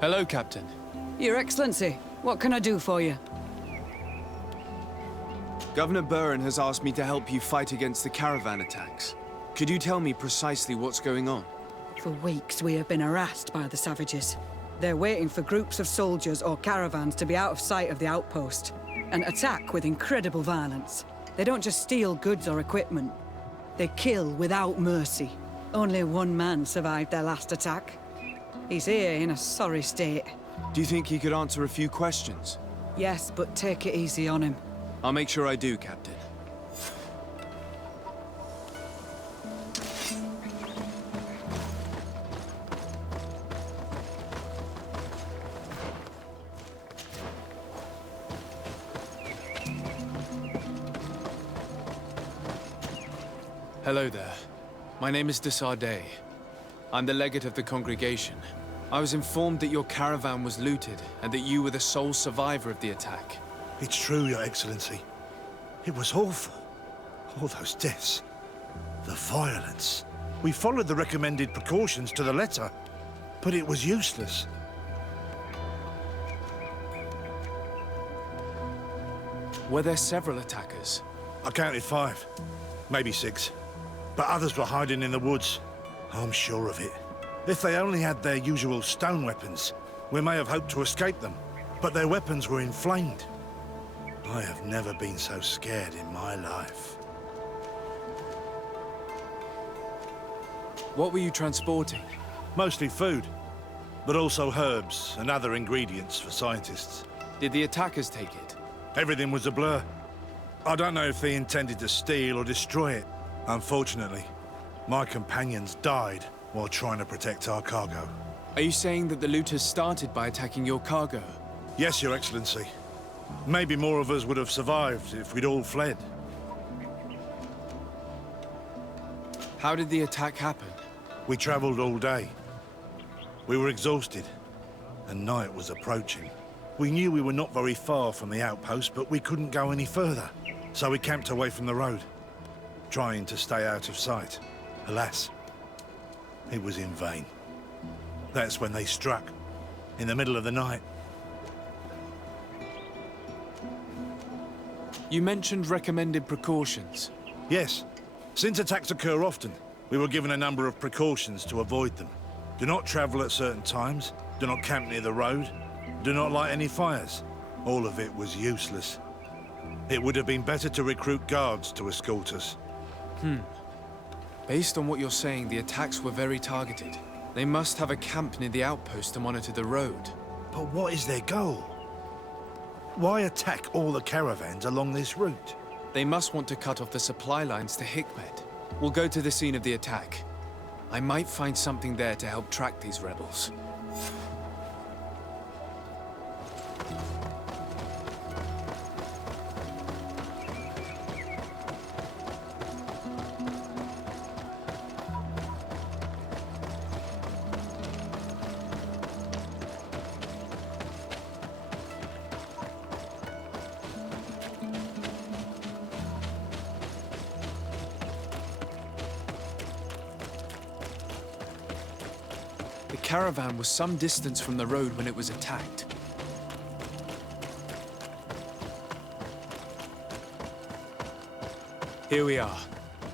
Hello, Captain. Your Excellency, what can I do for you? Governor Buren has asked me to help you fight against the caravan attacks. Could you tell me precisely what's going on? For weeks, we have been harassed by the savages. They're waiting for groups of soldiers or caravans to be out of sight of the outpost and attack with incredible violence. They don't just steal goods or equipment. They kill without mercy. Only one man survived their last attack. He's here in a sorry state. Do you think he could answer a few questions? Yes, but take it easy on him. I'll make sure I do, Captain. Hello there. My name is Desardet. I'm the legate of the congregation. I was informed that your caravan was looted and that you were the sole survivor of the attack. It's true, Your Excellency. It was awful. All those deaths. The violence. We followed the recommended precautions to the letter, but it was useless. Were there several attackers? I counted 5, maybe 6. But others were hiding in the woods. I'm sure of it. If they only had their usual stone weapons, we may have hoped to escape them. But their weapons were inflamed. I have never been so scared in my life. What were you transporting? Mostly food, but also herbs and other ingredients for scientists. Did the attackers take it? Everything was a blur. I don't know if they intended to steal or destroy it. Unfortunately, my companions died while trying to protect our cargo. Are you saying that the looters started by attacking your cargo? Yes, Your Excellency. Maybe more of us would have survived if we'd all fled. How did the attack happen? We traveled all day. We were exhausted, and night was approaching. We knew we were not very far from the outpost, but we couldn't go any further. So we camped away from the road, trying to stay out of sight. Alas, it was in vain. That's when they struck, in the middle of the night. You mentioned recommended precautions. Yes. Since attacks occur often, we were given a number of precautions to avoid them. Do not travel at certain times, do not camp near the road, do not light any fires. All of it was useless. It would have been better to recruit guards to escort us. Based on what you're saying, the attacks were very targeted. They must have a camp near the outpost to monitor the road. But what is their goal? Why attack all the caravans along this route? They must want to cut off the supply lines to Hikmet. We'll go to the scene of the attack. I might find something there to help track these rebels. The caravan was some distance from the road when it was attacked. Here we are.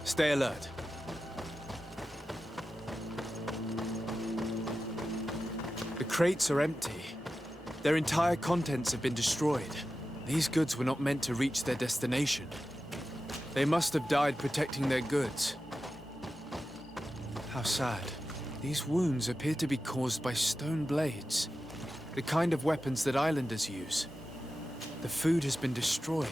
Stay alert. The crates are empty. Their entire contents have been destroyed. These goods were not meant to reach their destination. They must have died protecting their goods. How sad. These wounds appear to be caused by stone blades, the kind of weapons that islanders use. The food has been destroyed.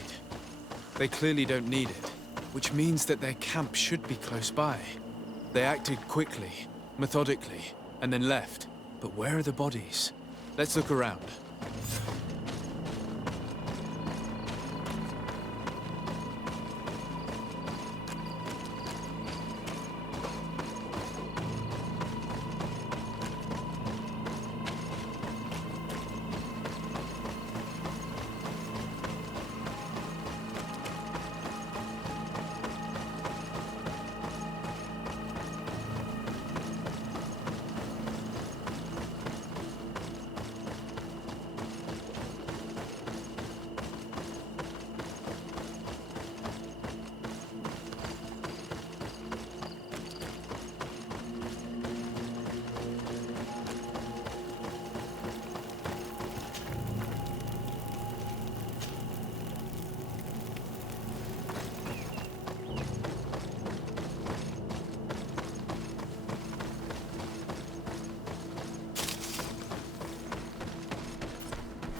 They clearly don't need it, which means that their camp should be close by. They acted quickly, methodically, and then left. But where are the bodies? Let's look around.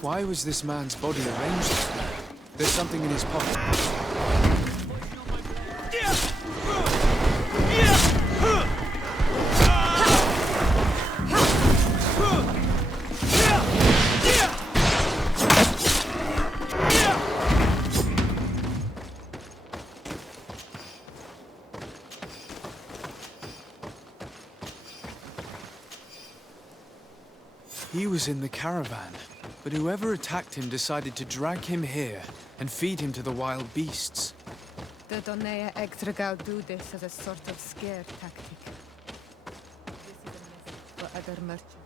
Why was this man's body arranged this way? There's something in his pocket. He was in the caravan, but whoever attacked him decided to drag him here and feed him to the wild beasts. The Donea Extragao do this as a sort of scare tactic. This is a message for other merchants.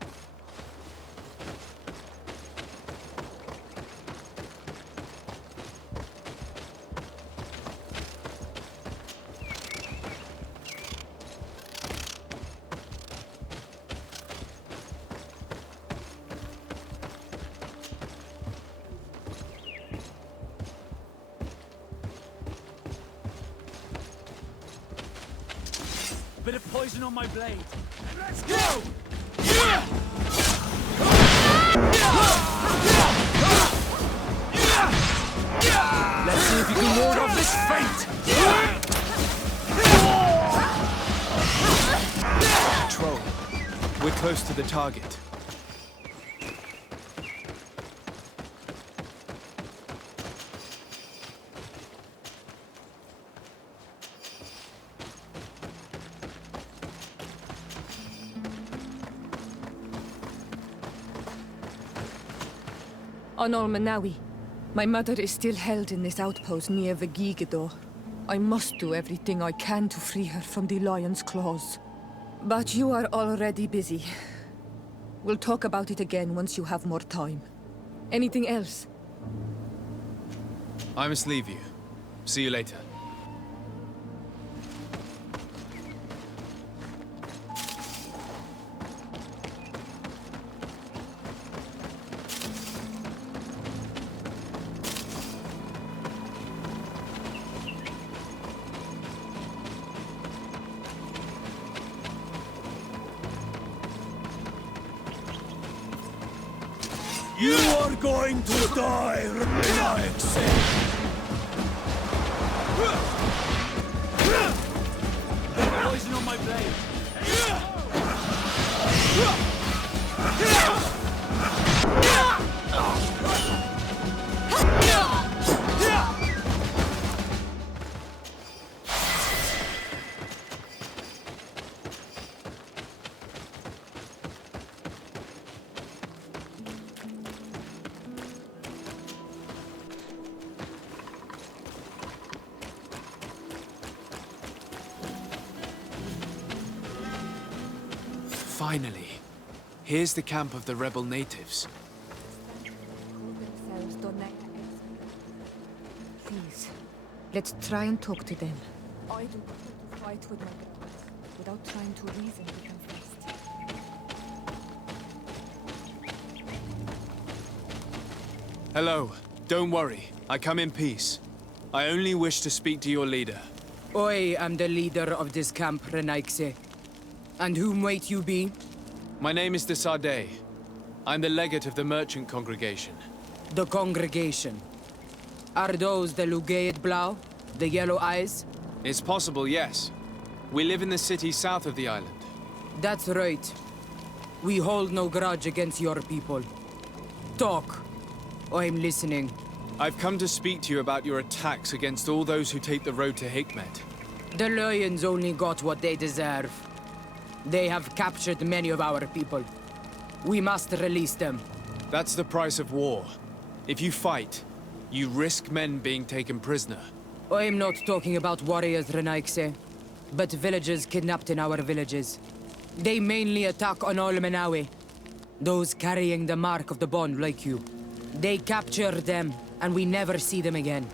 Bit of poison on my blade. Let's go! Let's see if you can ward off this fate! Troll, we're close to the target. On Olmanawi, my mother is still held in this outpost near Vegigedor. I must do everything I can to free her from the lion's claws. But you are already busy. We'll talk about it again once you have more time. Anything else? I must leave you. See you later. You are going to die, Renaexe! Poison on my blade. Finally. Here's the camp of the rebel natives. Please, let's try and talk to them. I do not want to fight with my guns without trying to reason with them first. Hello. Don't worry. I come in peace. I only wish to speak to your leader. I am the leader of this camp, Renaexe. And whom might you be? My name is de Sade. I'm the legate of the merchant congregation. The congregation. Are those the Lugaid Blau? The yellow eyes? It's possible, yes. We live in the city south of the island. That's right. We hold no grudge against your people. Talk. I'm listening. I've come to speak to you about your attacks against all those who take the road to Hikmet. The Lions only got what they deserve. They have captured many of our people. We must release them. That's the price of war. If you fight, you risk men being taken prisoner. I'm not talking about warriors, Renaexe, but villagers kidnapped in our villages. They mainly attack on Olmanawi, those carrying the mark of the bond like you. They capture them, and we never see them again.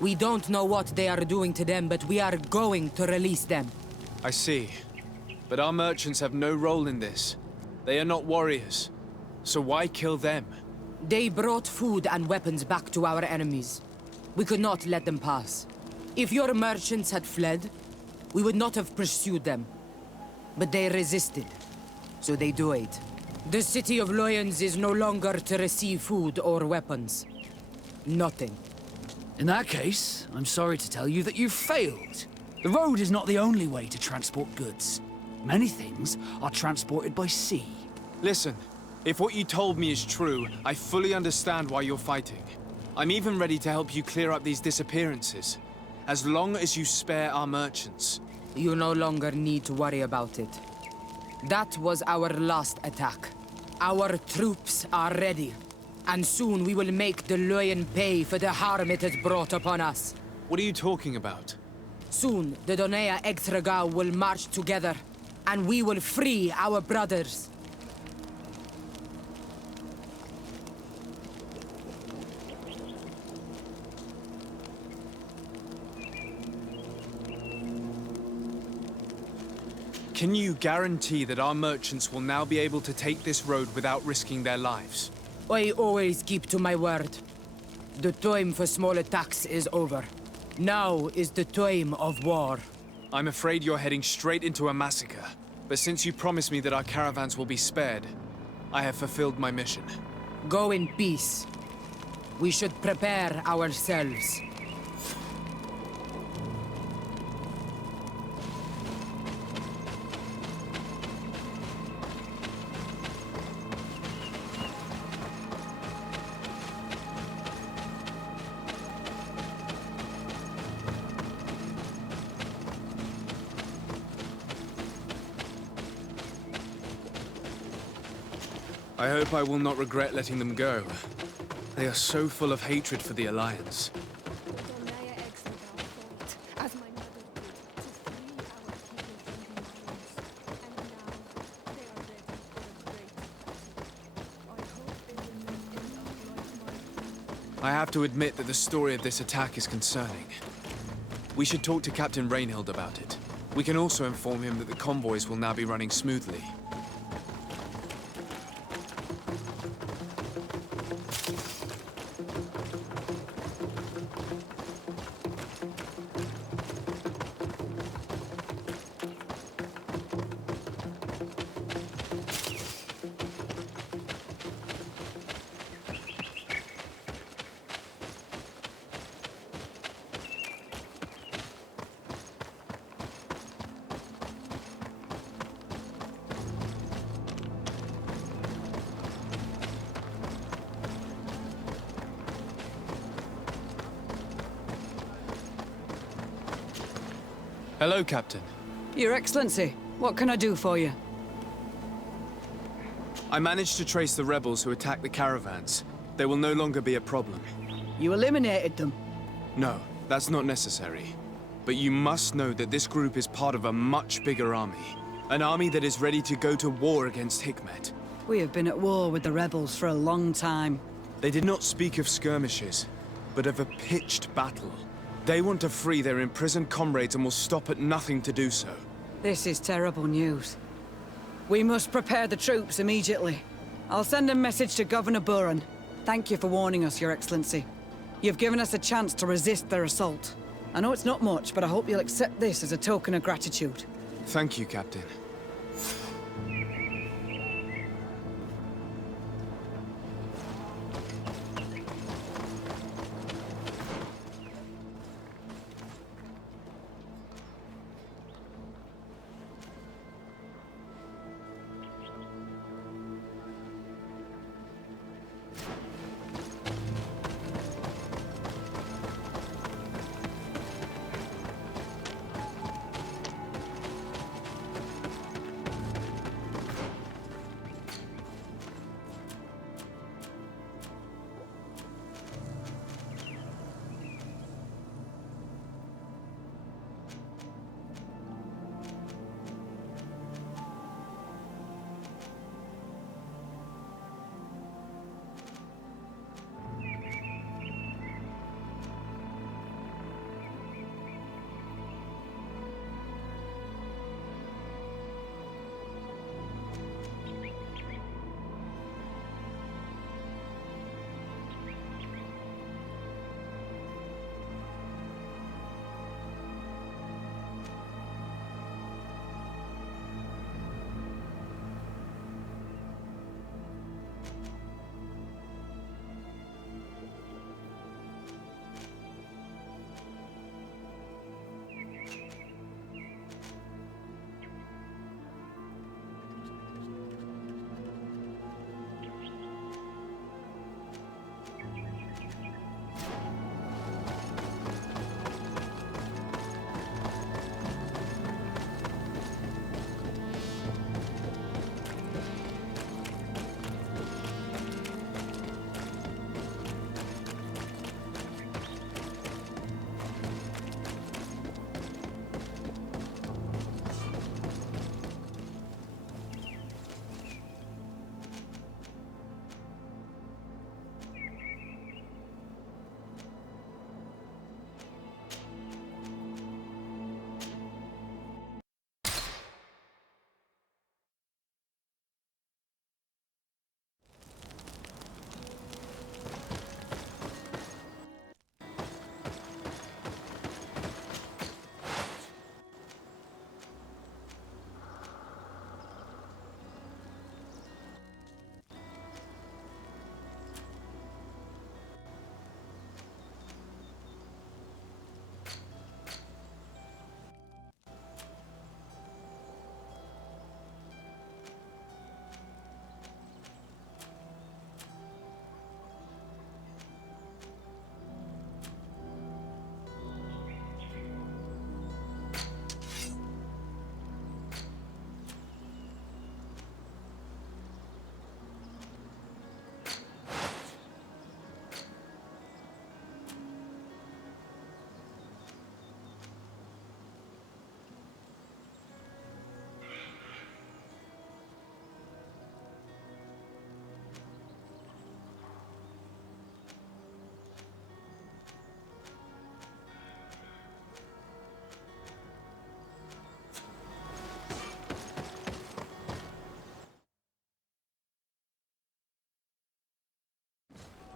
We don't know what they are doing to them, but we are going to release them. I see. But our merchants have no role in this. They are not warriors. So why kill them? They brought food and weapons back to our enemies. We could not let them pass. If your merchants had fled, we would not have pursued them. But they resisted, so they died. The city of Loyans is no longer to receive food or weapons. Nothing. In that case, I'm sorry to tell you that you've failed. The road is not the only way to transport goods. Many things are transported by sea. Listen, if what you told me is true, I fully understand why you're fighting. I'm even ready to help you clear up these disappearances, as long as you spare our merchants. You no longer need to worry about it. That was our last attack. Our troops are ready, and soon we will make the Loyan pay for the harm it has brought upon us. What are you talking about? Soon, the Donea Extragao will march together, and we will free our brothers. Can you guarantee that our merchants will now be able to take this road without risking their lives? I always keep to my word. The time for small attacks is over. Now is the time of war. I'm afraid you're heading straight into a massacre. But since you promised me that our caravans will be spared, I have fulfilled my mission. Go in peace. We should prepare ourselves. I hope I will not regret letting them go. They are so full of hatred for the Alliance. I have to admit that the story of this attack is concerning. We should talk to Captain Rainhild about it. We can also inform him that the convoys will now be running smoothly. Hello, Captain. Your Excellency, what can I do for you? I managed to trace the rebels who attacked the caravans. They will no longer be a problem. You eliminated them. No, that's not necessary. But you must know that this group is part of a much bigger army. An army that is ready to go to war against Hikmet. We have been at war with the rebels for a long time. They did not speak of skirmishes, but of a pitched battle. They want to free their imprisoned comrades and will stop at nothing to do so. This is terrible news. We must prepare the troops immediately. I'll send a message to Governor Buran. Thank you for warning us, Your Excellency. You've given us a chance to resist their assault. I know it's not much, but I hope you'll accept this as a token of gratitude. Thank you, Captain.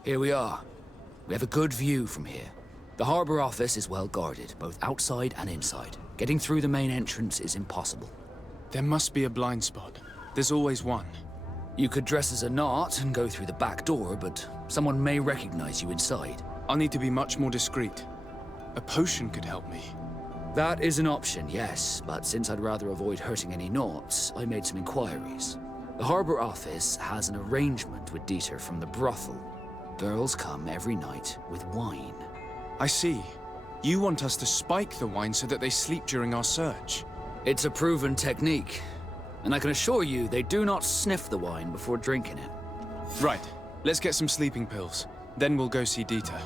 Here we are. We have a good view from here. The harbor office is well guarded, both outside and inside. Getting through the main entrance is impossible. There must be a blind spot. There's always one. You could dress as a knot and go through the back door, but someone may recognize you inside. I'll need to be much more discreet. A potion could help me. That is an option, yes, but since I'd rather avoid hurting any knots, I made some inquiries. The harbor office has an arrangement with Dieter from the brothel. Girls come every night with wine. I see. You want us to spike the wine so that they sleep during our search. It's a proven technique, and I can assure you they do not sniff the wine before drinking it. Right. Let's get some sleeping pills. Then we'll go see Dieter.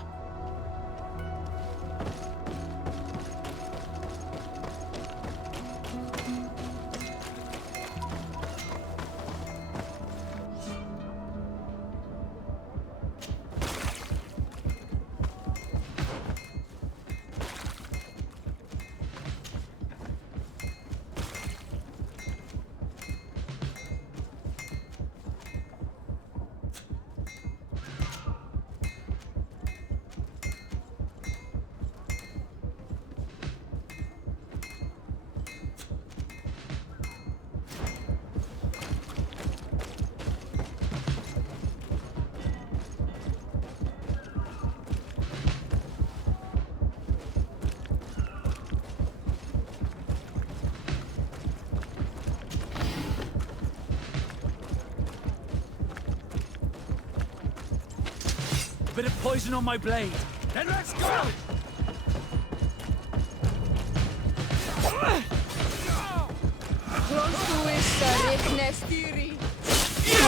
A bit of poison on my blade. Then let's go!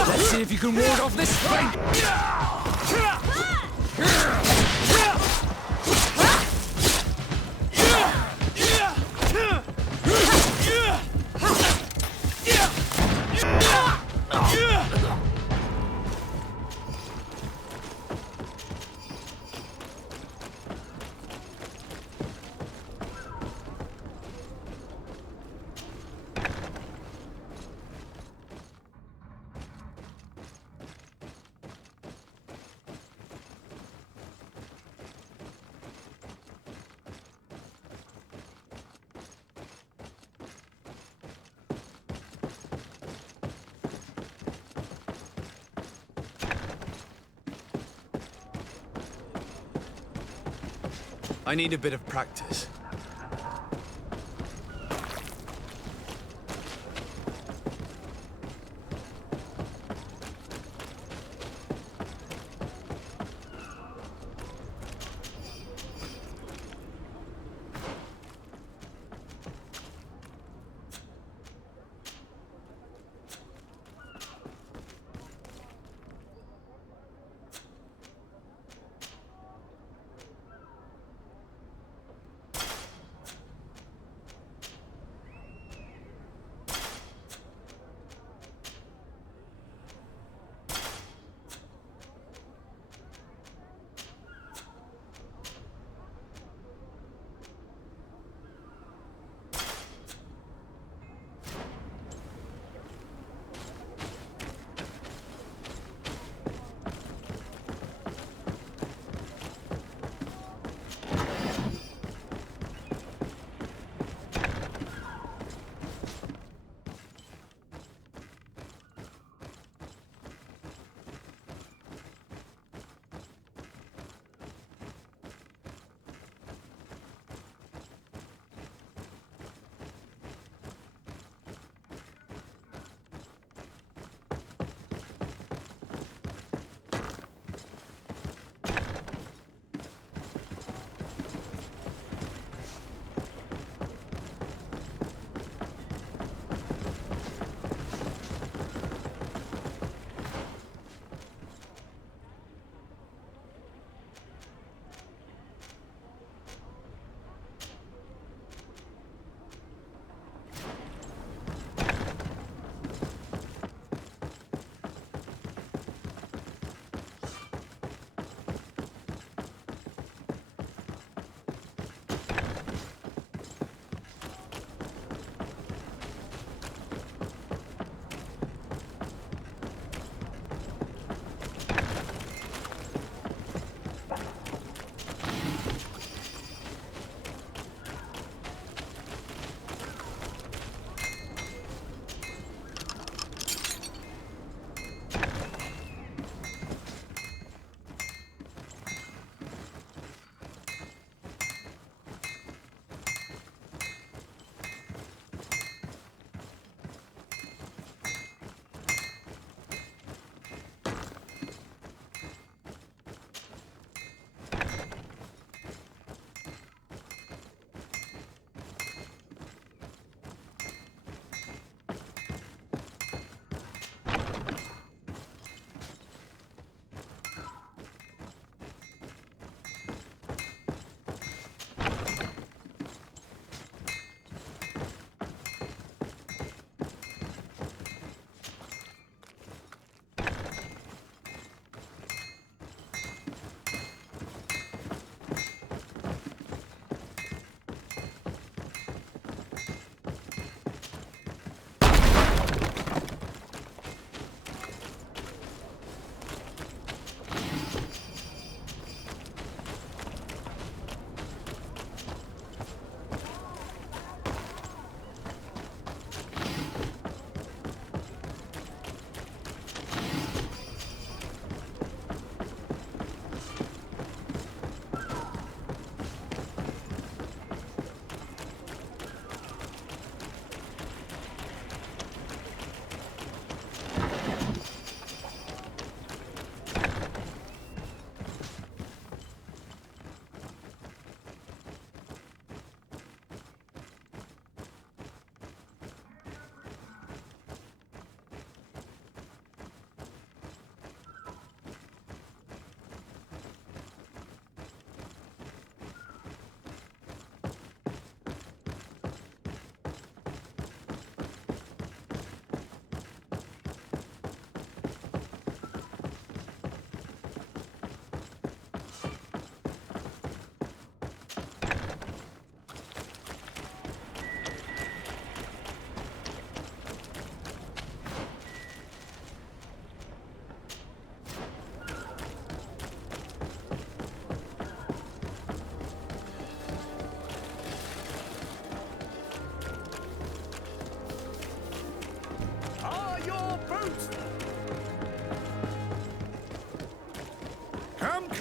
Let's see if you can ward off this thing! I need a bit of practice.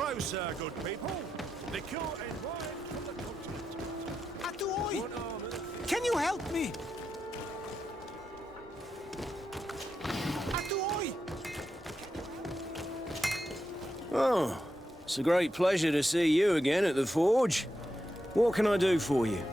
closer, good people. Liquor and wine from the continent. Atuoi! Can you help me? Atuoi! Oh, it's a great pleasure to see you again at the Forge. What can I do for you?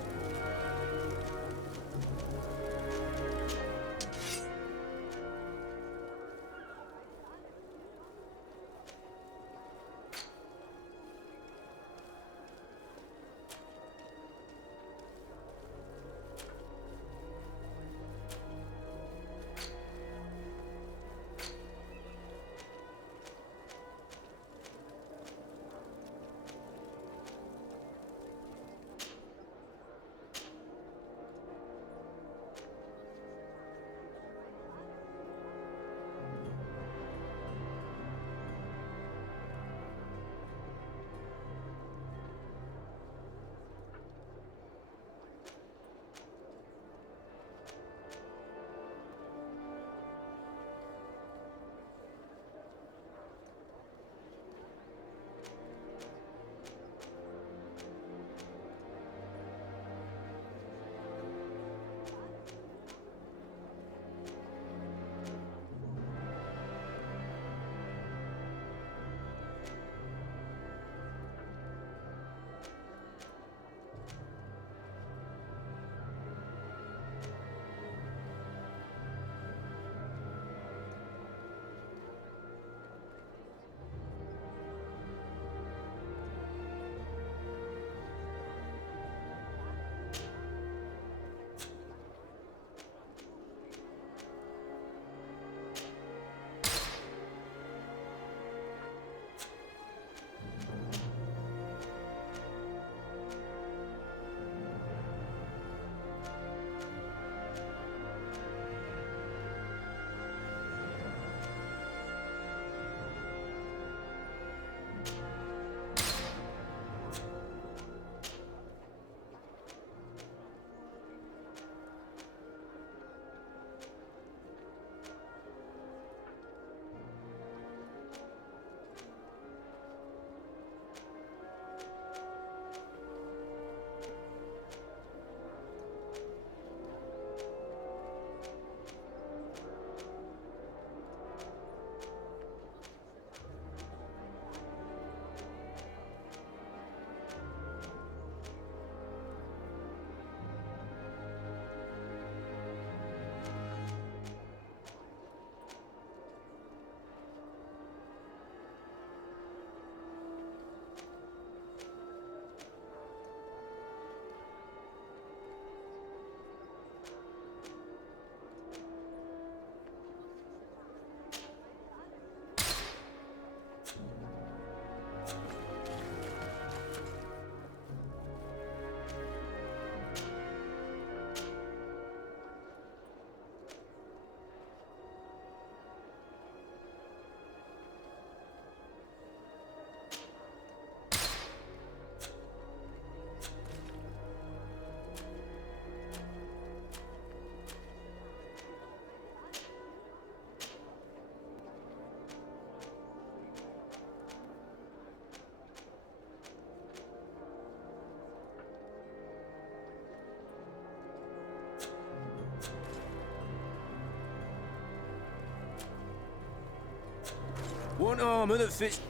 Want armor that fits...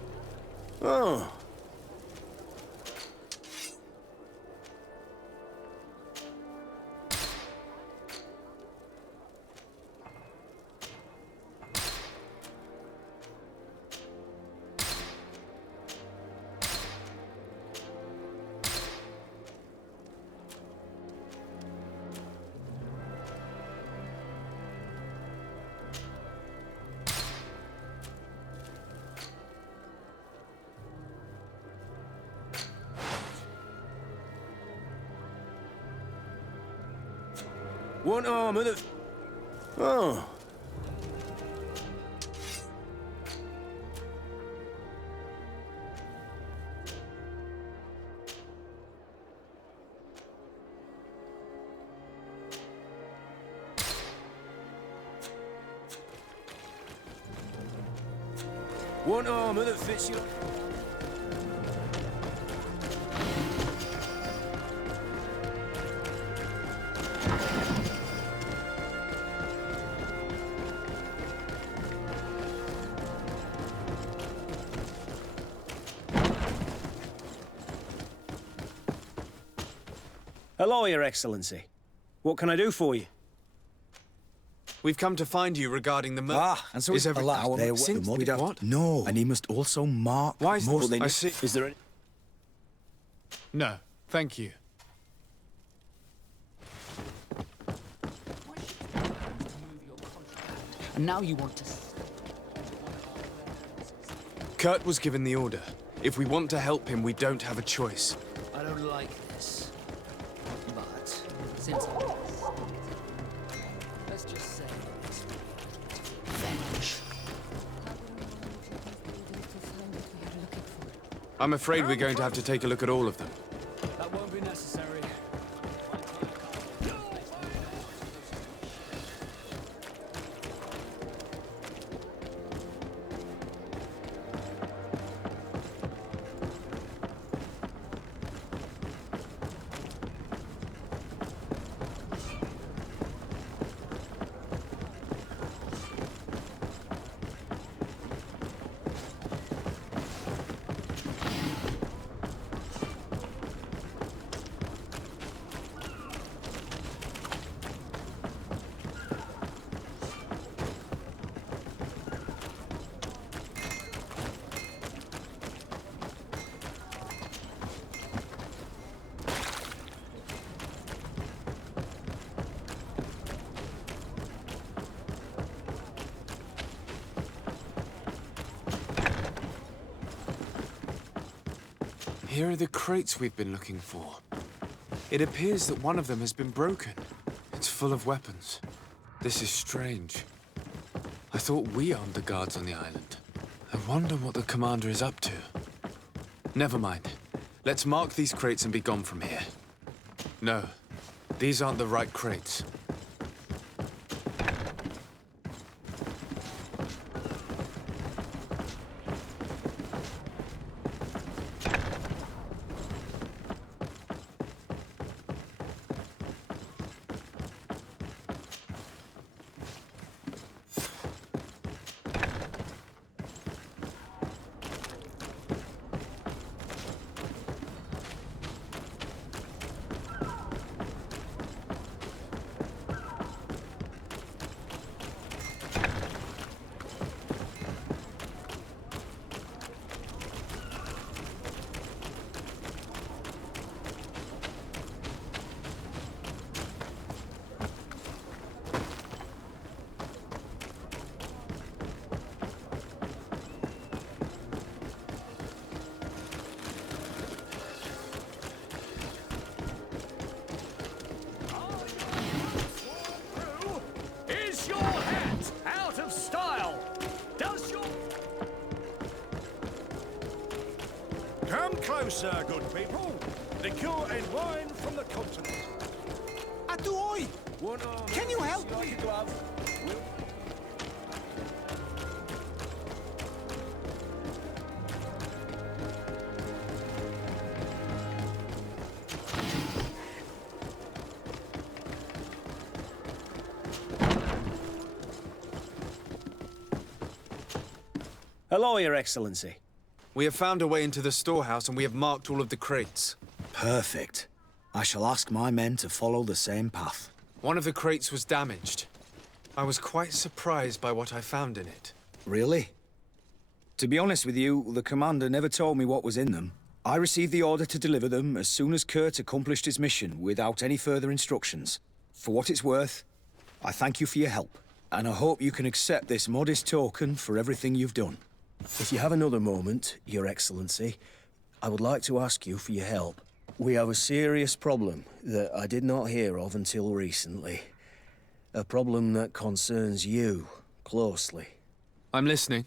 Oh. Want armor that... Oh. Want armor that fits you... Hello, Your Excellency. What can I do for you? We've come to find you regarding the and so is it's allowed there Since we'd have what? No, and he must also mark. Why is most this? I see. Is there any... No, thank you. And now you want to... Kurt was given the order. If we want to help him, we don't have a choice. I don't like this. But, since... Let's just say... Venge. I'm afraid we're going to have to take a look at all of them. That won't be necessary. Here are the crates we've been looking for. It appears that one of them has been broken. It's full of weapons. This is strange. I thought we armed the guards on the island. I wonder what the commander is up to. Never mind. Let's mark these crates and be gone from here. No, these aren't the right crates. Is your hat out of style? Does your... Come closer, good people. Liqueur and wine from the continent. Aduoi! Can you help me? Hello, Your Excellency. We have found a way into the storehouse and we have marked all of the crates. Perfect. I shall ask my men to follow the same path. One of the crates was damaged. I was quite surprised by what I found in it. Really? To be honest with you, the commander never told me what was in them. I received the order to deliver them as soon as Kurt accomplished his mission without any further instructions. For what it's worth, I thank you for your help, and I hope you can accept this modest token for everything you've done. If you have another moment, Your Excellency, I would like to ask you for your help. We have a serious problem that I did not hear of until recently. A problem that concerns you closely. I'm listening.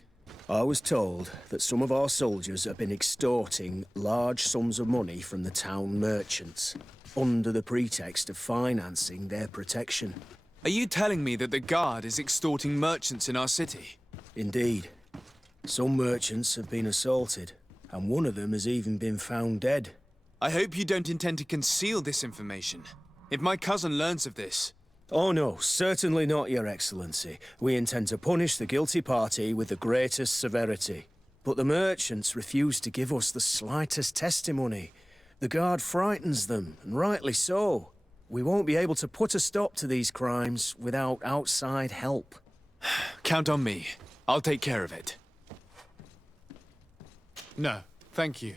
I was told that some of our soldiers have been extorting large sums of money from the town merchants, under the pretext of financing their protection. Are you telling me that the Guard is extorting merchants in our city? Indeed. Some merchants have been assaulted, and one of them has even been found dead. I hope you don't intend to conceal this information. If my cousin learns of this... Oh no, certainly not, Your Excellency. We intend to punish the guilty party with the greatest severity. But the merchants refuse to give us the slightest testimony, The guard frightens them, and rightly so. We won't be able to put a stop to these crimes without outside help. Count on me. I'll take care of it. No, thank you.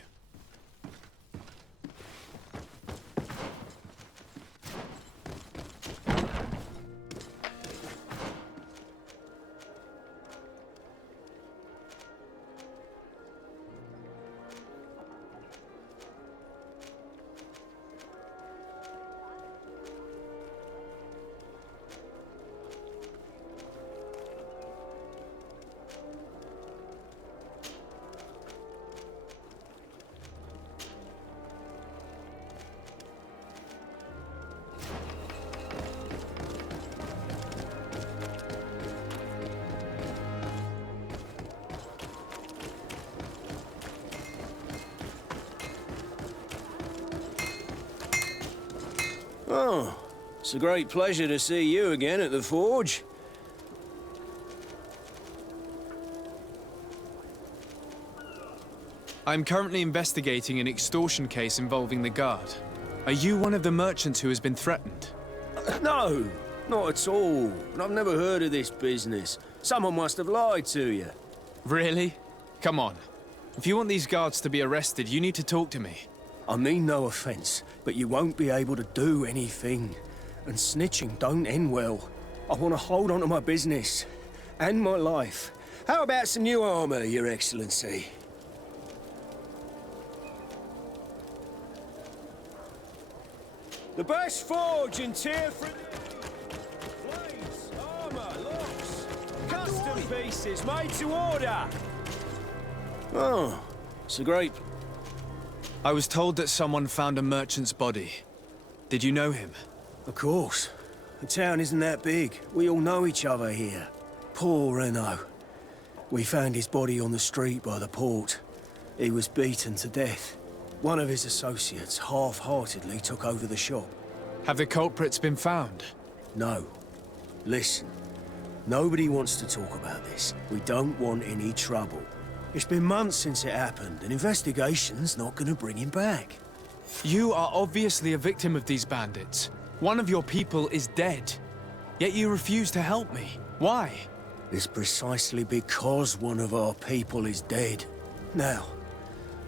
Oh, it's a great pleasure to see you again at the forge. I'm currently investigating an extortion case involving the guard. Are you one of the merchants who has been threatened? No, not at all. I've never heard of this business. Someone must have lied to you. Really? Come on. If you want these guards to be arrested, you need to talk to me. I mean no offence, but you won't be able to do anything. And snitching don't end well. I want to hold on to my business. And my life. How about some new armour, Your Excellency? The best forge in Tier 3. Blades, armour, locks. Custom pieces made to order. Oh, it's a great... I was told that someone found a merchant's body. Did you know him? Of course. The town isn't that big. We all know each other here. Poor Renault. We found his body on the street by the port. He was beaten to death. One of his associates half-heartedly took over the shop. Have the culprits been found? No. Listen. Nobody wants to talk about this. We don't want any trouble. It's been months since it happened. An investigation's not gonna bring him back. You are obviously a victim of these bandits. One of your people is dead. Yet you refuse to help me. Why? It's precisely because one of our people is dead. Now,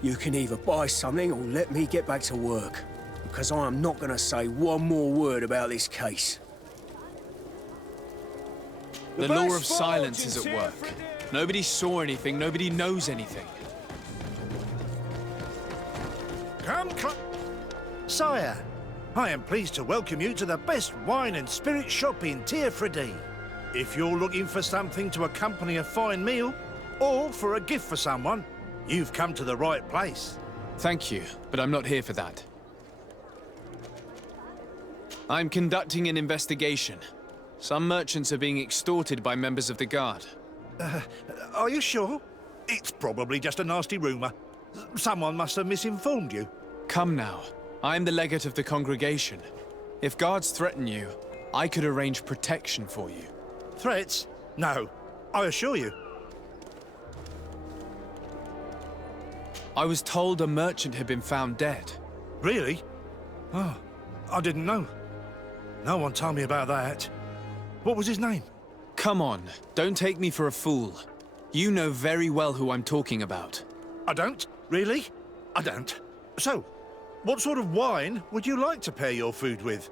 you can either buy something or let me get back to work. Because I am not gonna say one more word about this case. The law of silence is at work. Nobody saw anything, nobody knows anything. Come, Sire, I am pleased to welcome you to the best wine and spirit shop in Tier 3D. If you're looking for something to accompany a fine meal, or for a gift for someone, you've come to the right place. Thank you, but I'm not here for that. I'm conducting an investigation. Some merchants are being extorted by members of the guard. Are you sure? It's probably just a nasty rumor. Someone must have misinformed you. Come now. I'm the legate of the congregation. If guards threaten you, I could arrange protection for you. Threats? No, I assure you. I was told a merchant had been found dead. Really? Oh, I didn't know. No one told me about that. What was his name? Come on, don't take me for a fool. You know very well who I'm talking about. I don't? Really? I don't. So, what sort of wine would you like to pair your food with?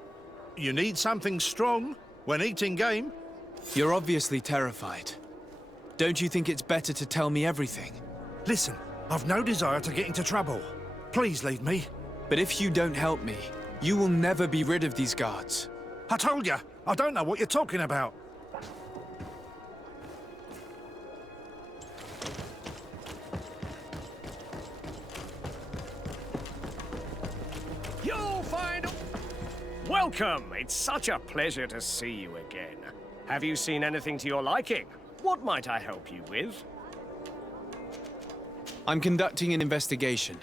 You need something strong when eating game? You're obviously terrified. Don't you think it's better to tell me everything? Listen, I've no desire to get into trouble. Please leave me. But if you don't help me, you will never be rid of these guards. I told you, I don't know what you're talking about. You'll find... Welcome! It's such a pleasure to see you again. Have you seen anything to your liking? What might I help you with? I'm conducting an investigation.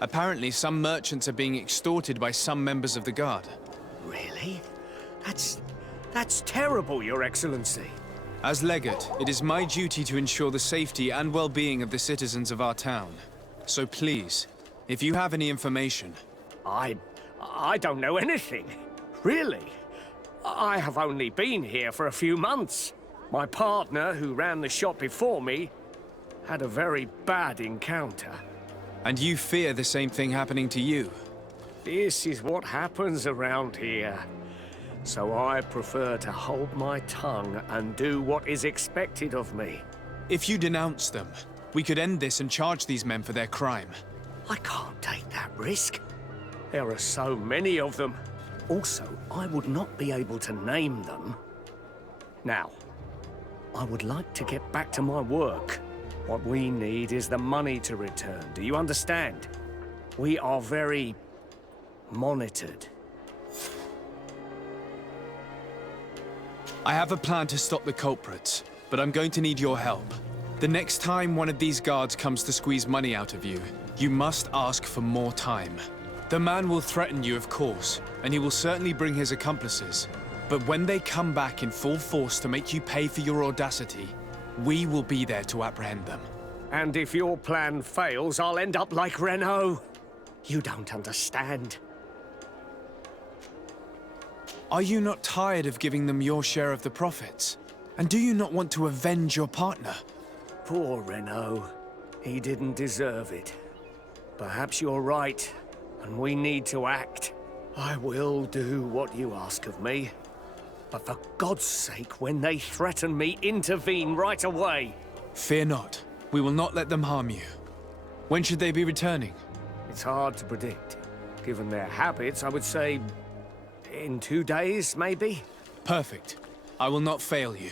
Apparently, some merchants are being extorted by some members of the guard. Really? That's terrible, Your Excellency. As legate, it is my duty to ensure the safety and well-being of the citizens of our town. So please, If you have any information, I don't know anything. Really. I have only been here for a few months. My partner, who ran the shop before me, had a very bad encounter. and you fear the same thing happening to you. This is what happens around here. So I prefer to hold my tongue and do what is expected of me. If you denounce them, we could end this and charge these men for their crime. I can't take that risk. There are so many of them. Also, I would not be able to name them. Now, I would like to get back to my work. What we need is the money to return. Do you understand? We are very monitored. I have a plan to stop the culprits, but I'm going to need your help. The next time one of these guards comes to squeeze money out of you, you must ask for more time. The man will threaten you, of course, and he will certainly bring his accomplices. But when they come back in full force to make you pay for your audacity, we will be there to apprehend them. And if your plan fails, I'll end up like Renault. You don't understand. Are you not tired of giving them your share of the profits? And do you not want to avenge your partner? Poor Renault. He didn't deserve it. Perhaps you're right, and we need to act. I will do what you ask of me. But for God's sake, when they threaten me, intervene right away. Fear not. We will not let them harm you. When should they be returning? It's hard to predict. Given their habits, I would say in 2 days, maybe? Perfect. I will not fail you.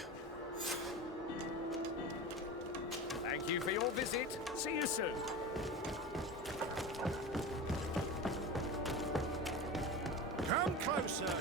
Thank you for your visit. See you soon. Come closer.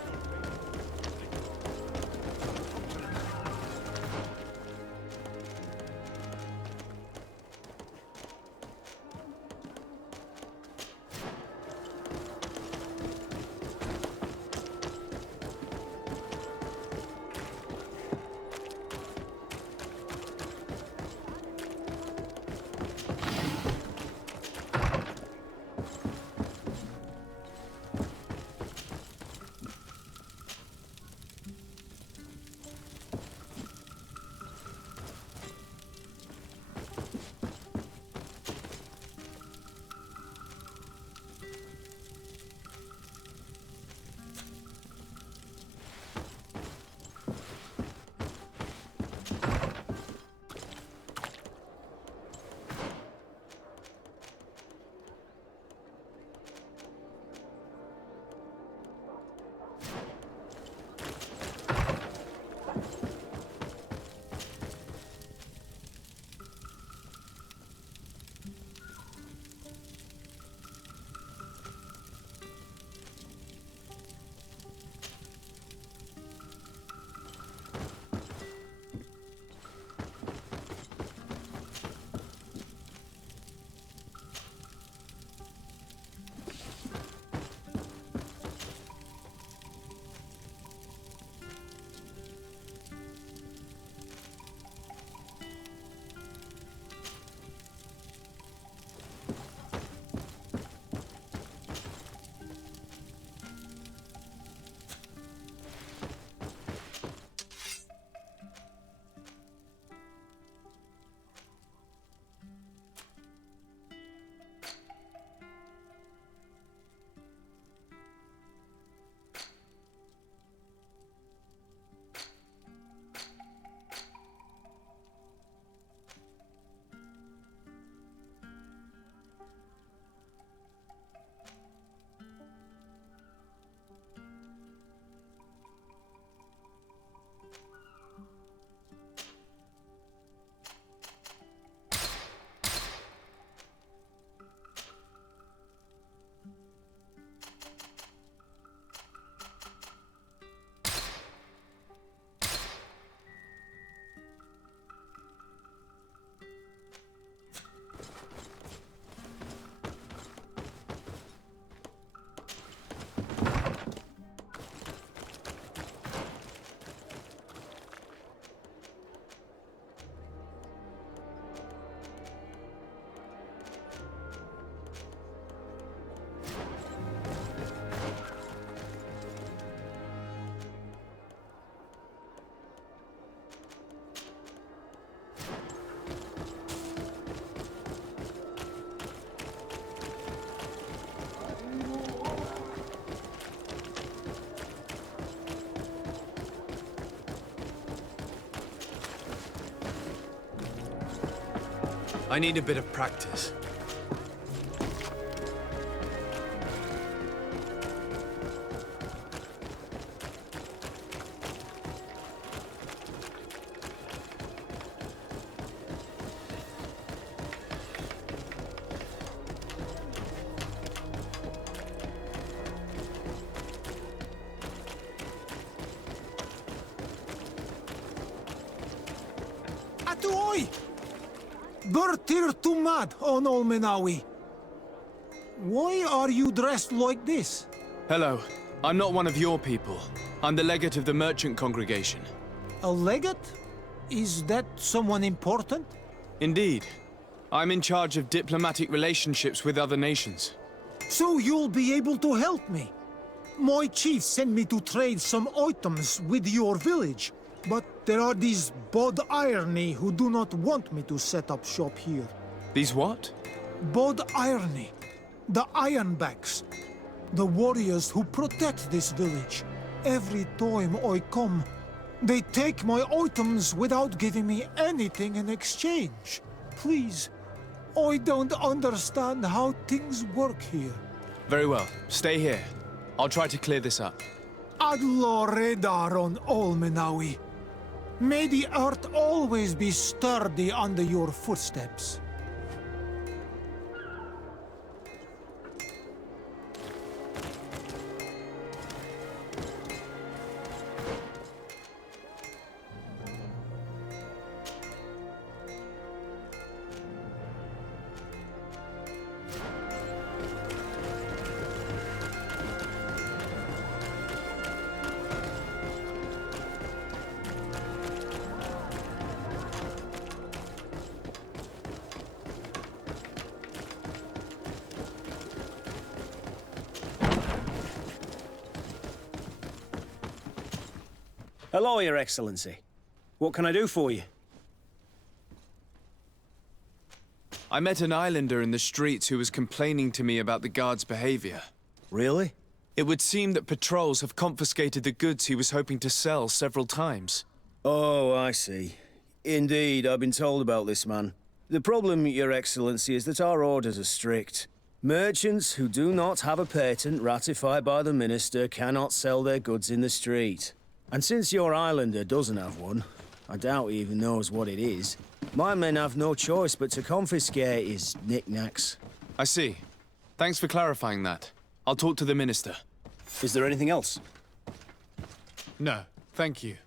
I need a bit of practice. Atuoi! Bertir Tumad on Olmenawi. Why are you dressed like this? Hello. I'm not one of your people. I'm the legate of the merchant congregation. A legate? Is that someone important? Indeed. I'm in charge of diplomatic relationships with other nations. So you'll be able to help me. My chief sent me to trade some items with your village, but there are these Bod Irony who do not want me to set up shop here. These what? Bod Irony. The Ironbacks. The warriors who protect this village. Every time I come, they take my items without giving me anything in exchange. Please, I don't understand how things work here. Very well. Stay here. I'll try to clear this up. Adlo Redar on Olmenawi. May the earth always be sturdy under your footsteps. Hello, Your Excellency. What can I do for you? I met an islander in the streets who was complaining to me about the guard's behavior. Really? It would seem that patrols have confiscated the goods he was hoping to sell several times. Oh, I see. Indeed, I've been told about this man. The problem, Your Excellency, is that our orders are strict. Merchants who do not have a patent ratified by the Minister cannot sell their goods in the street. And since your islander doesn't have one, I doubt he even knows what it is, my men have no choice but to confiscate his knickknacks. I see. Thanks for clarifying that. I'll talk to the Minister. Is there anything else? No, thank you.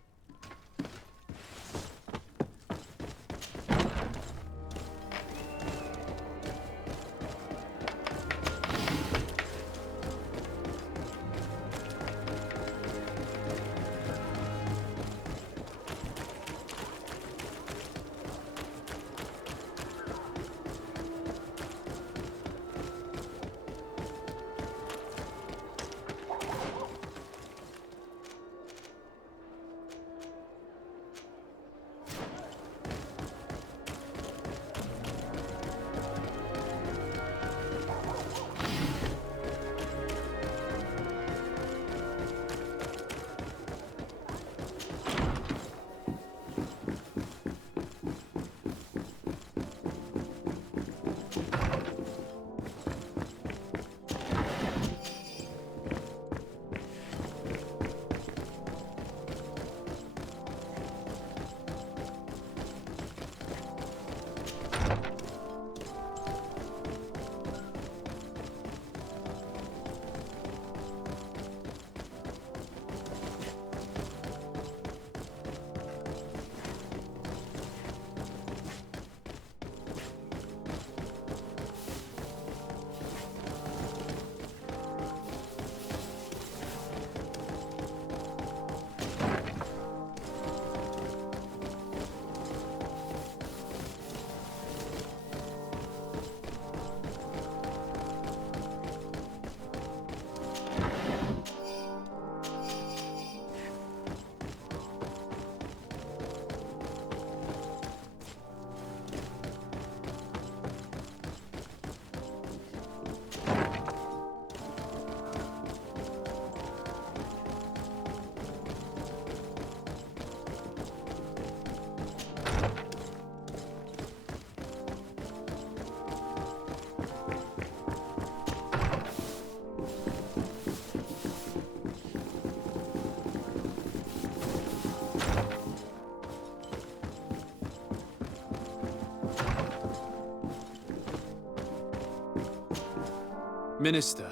Minister.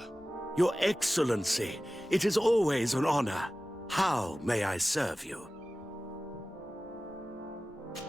Your Excellency, it is always an honor. How may I serve you?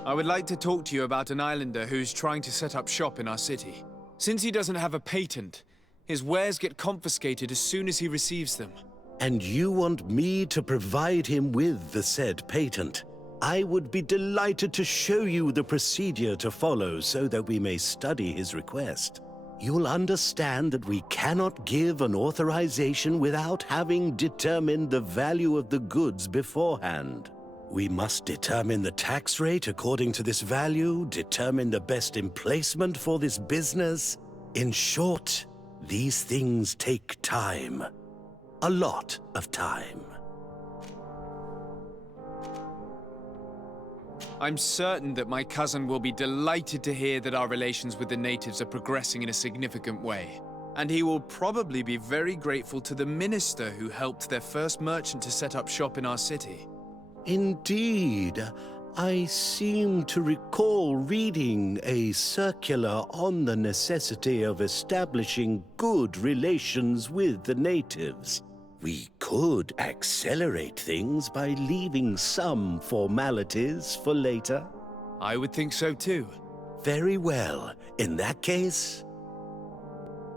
I would like to talk to you about an islander who's trying to set up shop in our city. Since he doesn't have a patent, his wares get confiscated as soon as he receives them. And you want me to provide him with the said patent? I would be delighted to show you the procedure to follow so that we may study his request. You'll understand that we cannot give an authorization without having determined the value of the goods beforehand. We must determine the tax rate according to this value, determine the best emplacement for this business. In short, these things take time. A lot of time. I'm certain that my cousin will be delighted to hear that our relations with the natives are progressing in a significant way. And he will probably be very grateful to the minister who helped their first merchant to set up shop in our city. Indeed. I seem to recall reading a circular on the necessity of establishing good relations with the natives. We could accelerate things by leaving some formalities for later. I would think so too. Very well. In that case,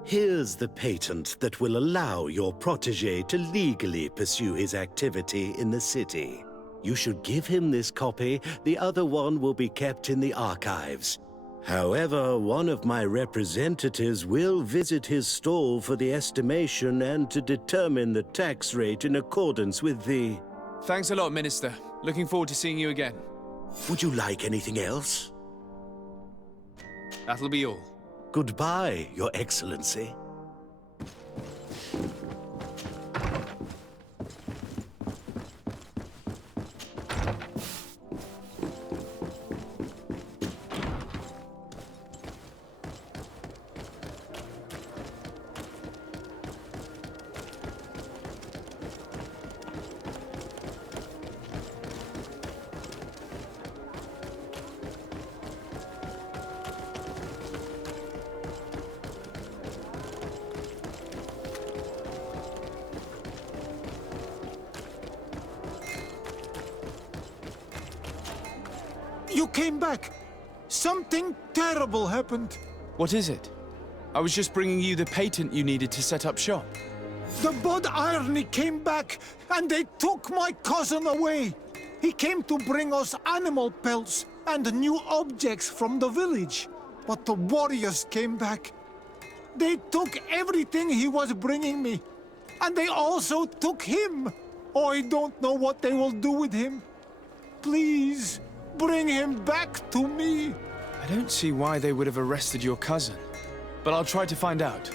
here's the patent that will allow your protege to legally pursue his activity in the city. You should give him this copy. The other one will be kept in the archives. However, one of my representatives will visit his stall for the estimation and to determine the tax rate in accordance with the... Thanks a lot, Minister. Looking forward to seeing you again. Would you like anything else? That'll be all. Goodbye, Your Excellency. You came back! Something terrible happened. What is it? I was just bringing you the patent you needed to set up shop. The Bod Irony came back, and they took my cousin away. He came to bring us animal pelts and new objects from the village. But the warriors came back. They took everything he was bringing me. And they also took him. I don't know what they will do with him. Please, bring him back to me. I don't see why they would have arrested your cousin, but I'll try to find out.